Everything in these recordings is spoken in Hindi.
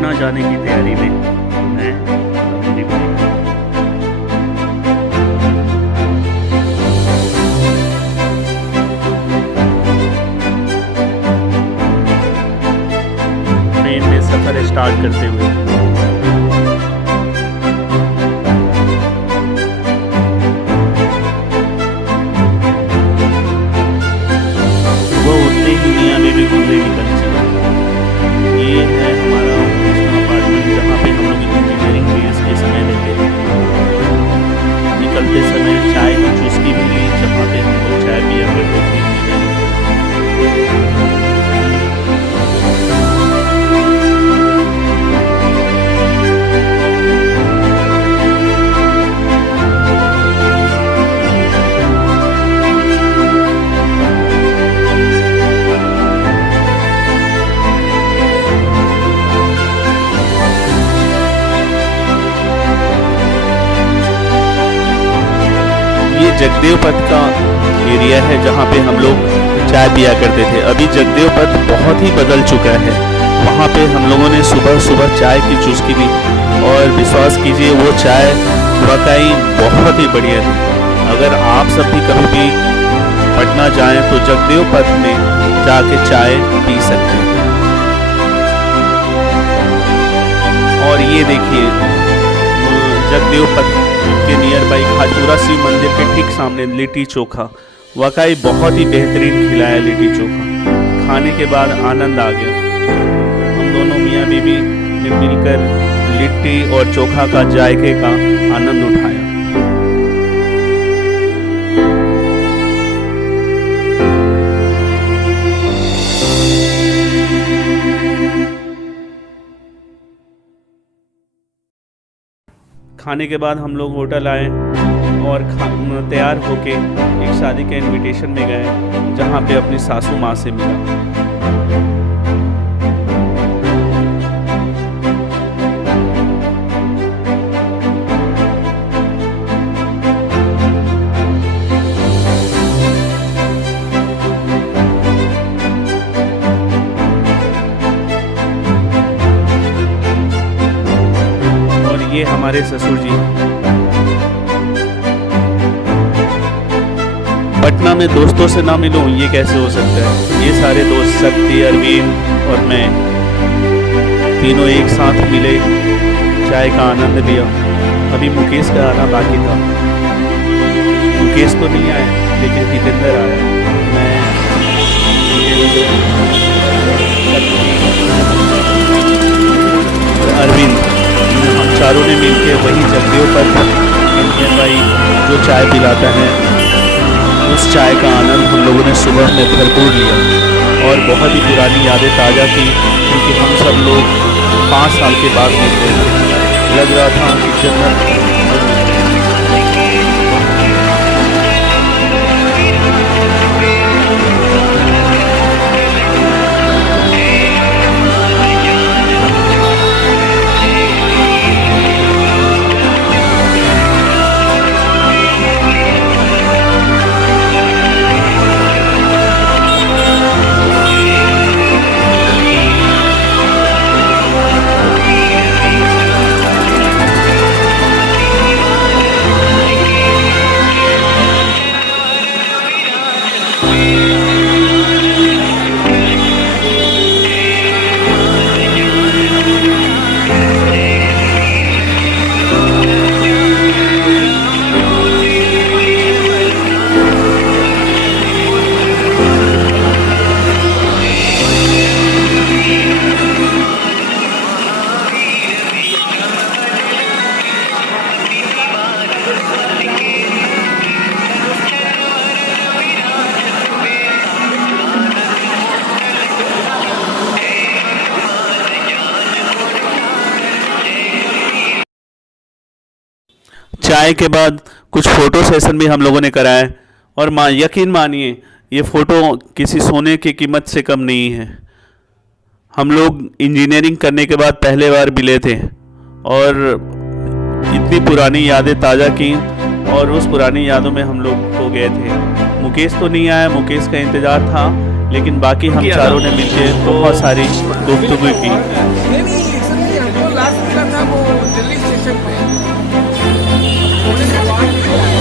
पटना जाने की तैयारी में मैं अपनी बाइक ट्रेन में सफ़र स्टार्ट करते हुए सुबह उठते ही मियाँ बीवी घूमने निकल चले। ये है हमारा अपार्टमेंट जहाँ पे हम लोग इंजीनियरिंग बेस के समय रहते थे। निकलते समय चाय की चुस्की भी ली जहाँ पे हम लोग चाय पिया करते थे जगदेव पथ का एरिया है जहाँ पे हम लोग चाय पिया करते थे। अभी जगदेव पथ बहुत ही बदल चुका है। वहाँ पे हम लोगों ने सुबह सुबह चाय की चुस्की ली और विश्वास कीजिए वो चाय वाकई बहुत ही बढ़िया थी। अगर आप सब भी कभी भी पटना जाएं तो जगदेव पथ में जाके चाय पी सकते हैं। और ये देखिए जगदेव पथ के नियर बाई खाजपुरा शिव मंदिर के ठीक सामने लिट्टी चोखा, वाकई बहुत ही बेहतरीन खिलाया लिट्टी चोखा। खाने के बाद आनंद आ गया। हम दोनों मियाँ बीवी ने मिलकर लिट्टी और चोखा का जायके का आनंद उठाया। खाने के बाद हम लोग होटल आए और तैयार होके एक शादी के इनविटेशन में गए जहाँ पे अपनी सासू माँ से मिला। ये हमारे ससुर जी। पटना में दोस्तों से ना मिलूं ये कैसे हो सकता है। ये सारे दोस्त शक्ति, अरविंद और मैं तीनों एक साथ मिले, चाय का आनंद लिया। अभी मुकेश का आना बाकी था। मुकेश तो नहीं आया लेकिन जितेंद्र आया। मैं अरविंद हम चारों ने मिलकर वही जगदेव पथ भाई जो चाय पिलाता है उस चाय का आनंद हम लोगों ने सुबह में भरपूर लिया और बहुत ही पुरानी यादें ताज़ा की, क्योंकि हम सब लोग 5 साल के बाद मिलते थे। लग रहा था कि जन्नत। चाय के बाद कुछ फ़ोटो सेशन भी हम लोगों ने कराए और यकीन मानिए ये फ़ोटो किसी सोने की कीमत से कम नहीं है। हम लोग इंजीनियरिंग करने के बाद पहले बार मिले थे और इतनी पुरानी यादें ताज़ा की और उस पुरानी यादों में हम लोग खो गए थे। मुकेश तो नहीं आया, मुकेश का इंतज़ार था, लेकिन बाकी हम चारों ने मिलकर बहुत सारी गुफ्तगू की। लास्ट मिला था वो दिल्ली स्टेशन पे, होने के बाद भी आया।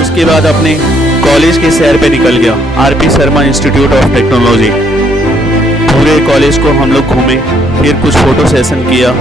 उसके बाद अपने कॉलेज के सैर पे निकल गया, RP Sharma institute of technology. पूरे कॉलेज को हम लोग घूमे, फिर कुछ फोटो सेशन किया।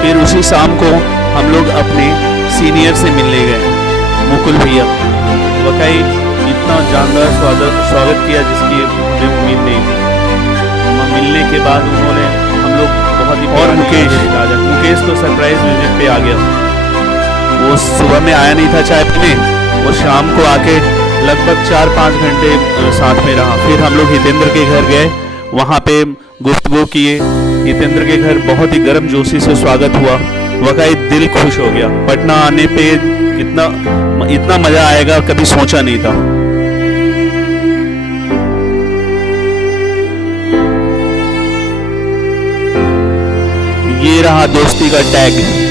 फिर उसी शाम को हम लोग अपने सीनियर से मिलने गए, मुकुल भैया। वाकई इतना जानदार स्वागत किया जिसकी हमें उम्मीद नहीं थी। मिलने के बाद उन्होंने हम लोग बहुत ही, और मुकेश तो सरप्राइज विजिट पे आ गया। वो सुबह में आया नहीं था चाय पीने, वो शाम को आके लगभग 4-5 घंटे साथ में रहा। फिर हम लोग हितेंद्र के घर गए, वहाँ पे गुफ्तगू किए। हितेंद्र के घर बहुत ही गर्म जोशी से स्वागत हुआ। वाकई दिल खुश हो गया। पटना आने पे इतना मजा आएगा कभी सोचा नहीं था। ये रहा दोस्ती का टैग।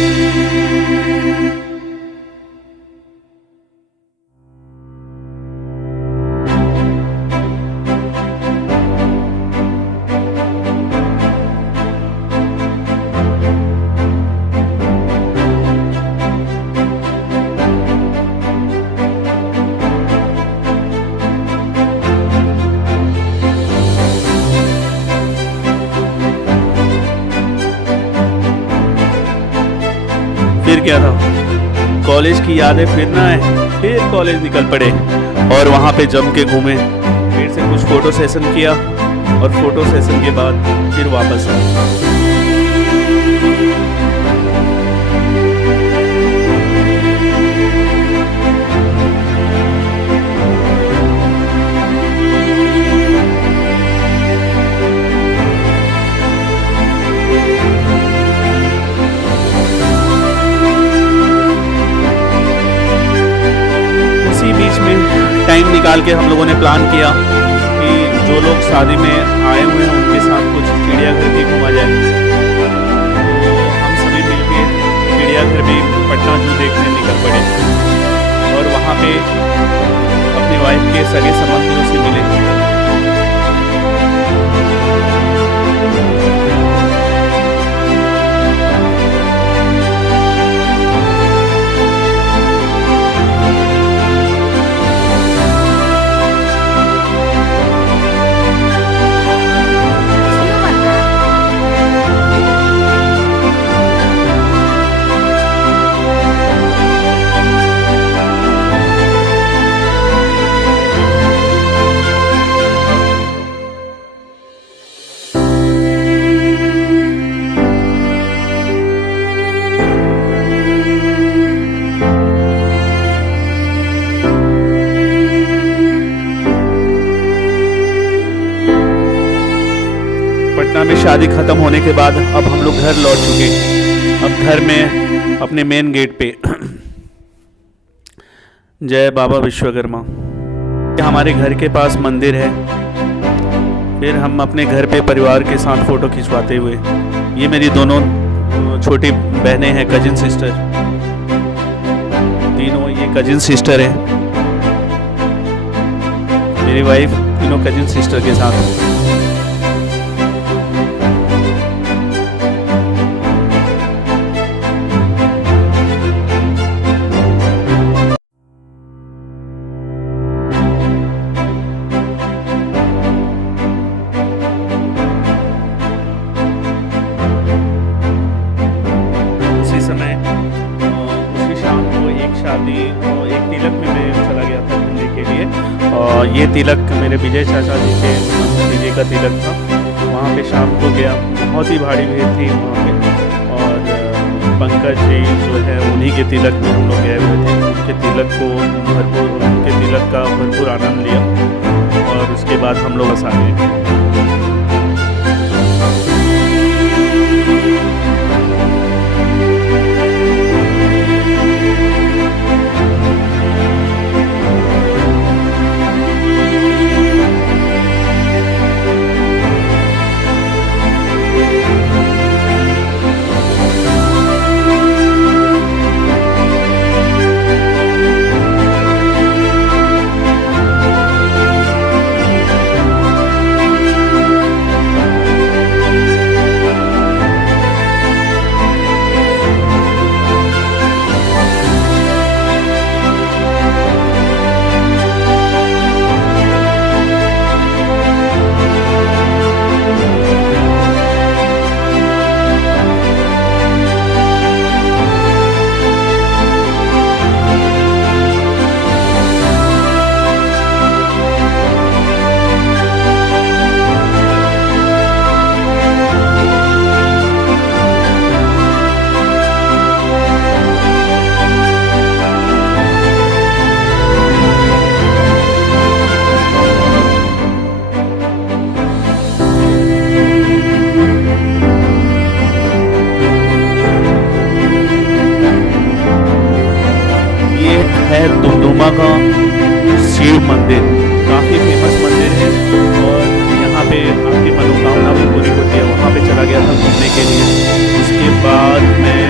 फिर क्या था, कॉलेज की यादें फिर ना आए। फिर कॉलेज निकल पड़े और वहाँ पे जम के घूमे। फिर से कुछ फोटो सेशन किया और फोटो सेशन के बाद फिर वापस आए। बीच में टाइम निकाल के हम लोगों ने प्लान किया कि जो लोग शादी में आए हुए हैं उनके साथ कुछ चिड़ियाघर भी घूमा जाए। तो हम सभी मिलके चिड़ियाघर भी पटना जू देखने निकल पड़े और वहाँ पे अपनी वाइफ के सगे संबंधियों से मिले। पटना में शादी खत्म होने के बाद अब हम लोग घर लौट चुके। अब घर में अपने मेन गेट पे जय बाबा विश्वकर्मा, हमारे घर के पास मंदिर है। फिर हम अपने घर पे परिवार के साथ फ़ोटो खिंचवाते हुए, ये मेरी दोनों छोटी बहनें हैं, कजिन सिस्टर, तीनों ये कजिन सिस्टर है। मेरी वाइफ तीनों कजिन सिस्टर के साथ। उसी शाम को एक शादी और एक तिलक में मैं चला गया था घूमने के के लिए। और ये तिलक मेरे विजय चाचा जी के विजय का तिलक था। वहाँ पे शाम को गया, बहुत ही भारी भीड़ थी वहाँ पे। और पंकज जी जो है उन्हीं के तिलक में हम लोग गए हुए थे। उनके तिलक को भरपूर, उनके तिलक का भरपूर आनंद लिया और उसके बाद हम लोग बस आ गए। है दुमदुमा का शिव मंदिर, काफ़ी फेमस मंदिर है। और यहाँ पे आपकी मनोकामना भी पूरी होती है। वहाँ पे चला गया था घूमने के लिए। उसके बाद मैं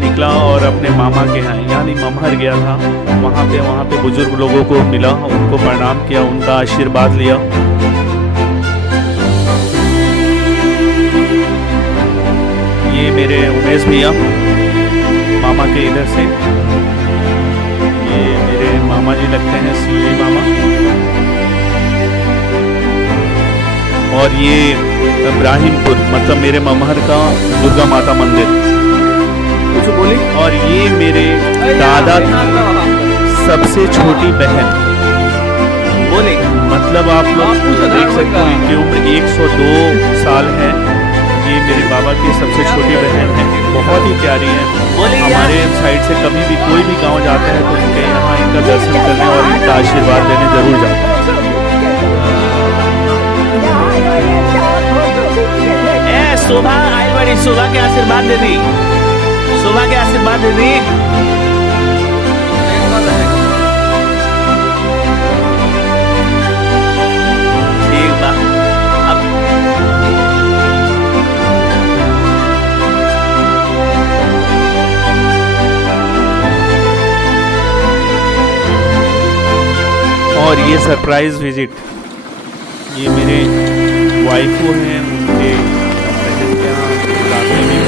निकला और अपने मामा के यहाँ यानी ममहर गया था। वहाँ पे बुजुर्ग लोगों को मिला, उनको प्रणाम किया, उनका आशीर्वाद लिया। ये मेरे उमेश भैया मामा के इधर से, ये मेरे मामा जी लगते हैं, शिवजी मामा। और ये इब्राहिमपुर मतलब मेरे ममहर का दुर्गा माता मंदिर। कुछ बोली। और ये मेरे दादा की सबसे छोटी बहन बोले, मतलब आप लोग देख सकते हो इनकी उम्र 102 साल है। ये मेरे बाबा की सबसे छोटी बहन है, बहुत ही प्यारी है। हमारे साइड से कभी भी कोई भी गांव जाता है तो इनके यहाँ इनका दर्शन करने और इनका आशीर्वाद लेने जरूर जाता है। शोभा आई बड़ी, शोभा के आशीर्वाद दे दी, शोभा के आशीर्वाद दे दी। ठीक बा। अब और ये सरप्राइज विजिट, ये मेरे वाइफो हैं, उनके बहन के यहाँ रास्ते में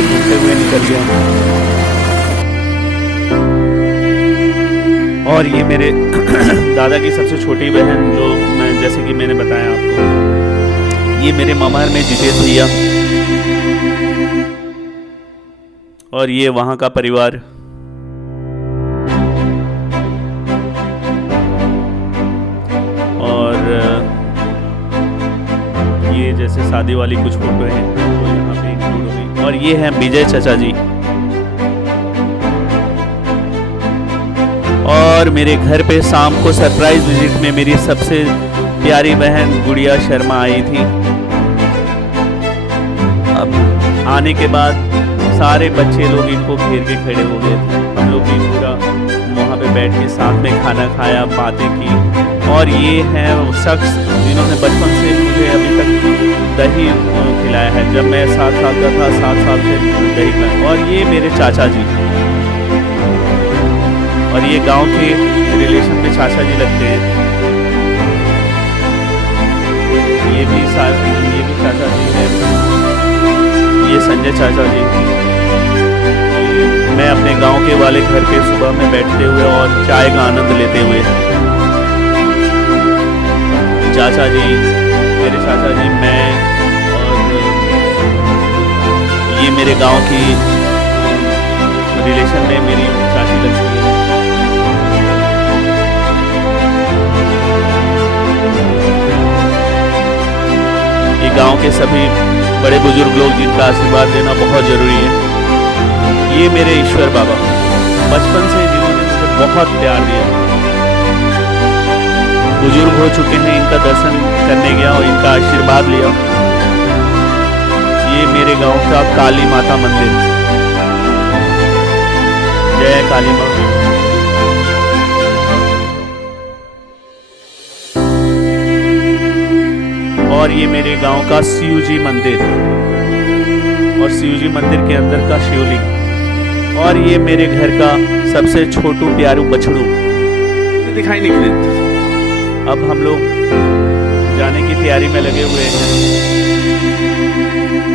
घूमते हुए निकल गया। और ये मेरे दादा की सबसे छोटी बहन, जो मैं जैसे कि मैंने बताया आपको, ये मेरे ममहर में जितेश भैया। और ये वहाँ का परिवार। और ये जैसे शादी वाली कुछ फोटो है वो यहाँ पे इंक्लूड हो गई। और ये है विजय चाचा जी। और मेरे घर पे शाम को सरप्राइज विजिट में मेरी सबसे प्यारी बहन गुड़िया शर्मा आई थी। अब आने के बाद सारे बच्चे लोग इनको घेर के खड़े हो गए थे। हम लोग भी पूरा वहाँ पे बैठ के साथ में खाना खाया, बातें की। और ये है वो शख्स जिन्होंने बचपन से मुझे अभी तक दही खिलाया है। जब मैं 7 साल का था, 7 साल से दही खिलाया। और ये मेरे चाचा जी, और ये गांव के रिलेशन में चाचा जी लगते हैं। ये भी चाचा जी हैं, ये संजय चाचा जी। मैं अपने गांव के वाले घर पे सुबह में बैठते हुए और चाय का आनंद लेते हुए, चाचा जी, मेरे चाचा जी, मैं, और ये मेरे गांव की रिलेशन में मेरी चाची लगती है। गांव के सभी बड़े बुजुर्ग लोग जिनका आशीर्वाद लेना बहुत ज़रूरी है। ये मेरे ईश्वर बाबा बचपन से जिन्होंने मुझे बहुत प्यार दिया, बुजुर्ग हो चुके हैं, इनका दर्शन करने गया और इनका आशीर्वाद लिया। ये मेरे गांव का काली माता मंदिर। जय काली माँ। और ये मेरे गांव का शिव जी मंदिर और शिव जी मंदिर के अंदर का शिवलिंग। और ये मेरे घर का सबसे छोटू प्यारू बछड़ू दिखाई नहीं देता। अब हम लोग जाने की तैयारी में लगे हुए हैं।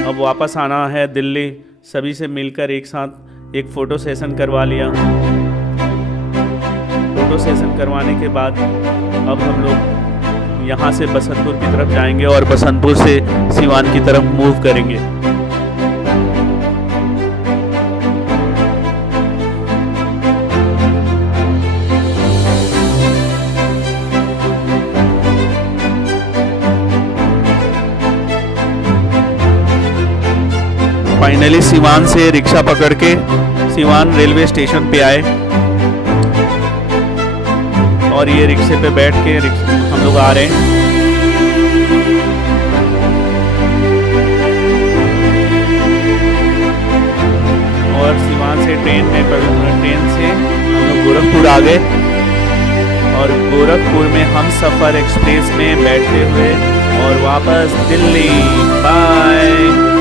अब वापस आना है दिल्ली। सभी से मिलकर एक साथ एक फ़ोटो सेशन करवा लिया। फ़ोटो सेशन करवाने के बाद अब हम लोग यहाँ से बसंतपुर की तरफ जाएंगे और बसंतपुर से सिवान की तरफ मूव करेंगे। फाइनली सिवान से रिक्शा पकड़ के सिवान रेलवे स्टेशन पे आए और ये रिक्शे पे बैठ के हम लोग आ रहे हैं। और सिवान से ट्रेन से हम लोग गोरखपुर आ गए और गोरखपुर में हम सफ़र एक्सप्रेस में बैठते हुए और वापस दिल्ली। बाय।